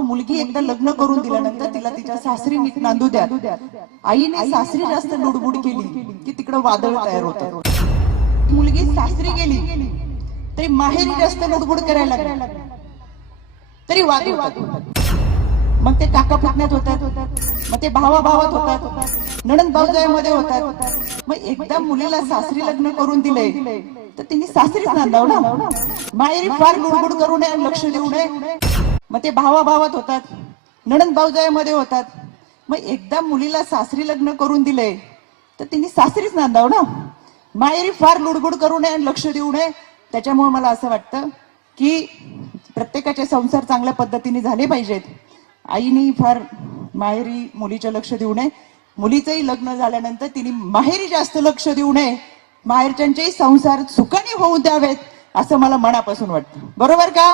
मुलगी एकदा लग्न करून दिल्यानंतर तिला तिच्या सासरी नीट नांदू द्या. आईने सासरी जास्त लुडबुड केली की तिकडे वादळ तयार होतं. मुलगी सासरी गेली तरी माहेरी जास्त लुडबुड करायला लागली तरी वाद होतात. मग ते काका पुतण्यात होतात, मग ते भावा भावात होतात, नणंद भाऊजाईमध्ये होतात. मग एकदा मुलीला सासरी लग्न करून दिले तर तिने सासरीच नांदाव ना. माहेरी फार लुडबुड करू नये, लक्ष देऊ नये. मग ते भावा भावात होतात, नणंद भाऊजाईमध्ये होतात. मग एकदा मुलीला सासरी लग्न करून दिले तर तिने सासरीच नांदाव ना. माहेरी फार लुडबुड करू नये, लक्ष देऊ नये. त्याच्यामुळे मला असं वाटतं की प्रत्येकाचे संसार चांगल्या पद्धतीने झाले पाहिजेत. आईनी फार माहेरी मुलीचे लक्ष देऊ नये. मुलीचंही लग्न झाल्यानंतर तिने माहेरी जास्त लक्ष देऊ नये. माहेरच्यांचेही संसार सुखाने होऊ द्यावेत असं मला मनापासून वाटतं. बरोबर का?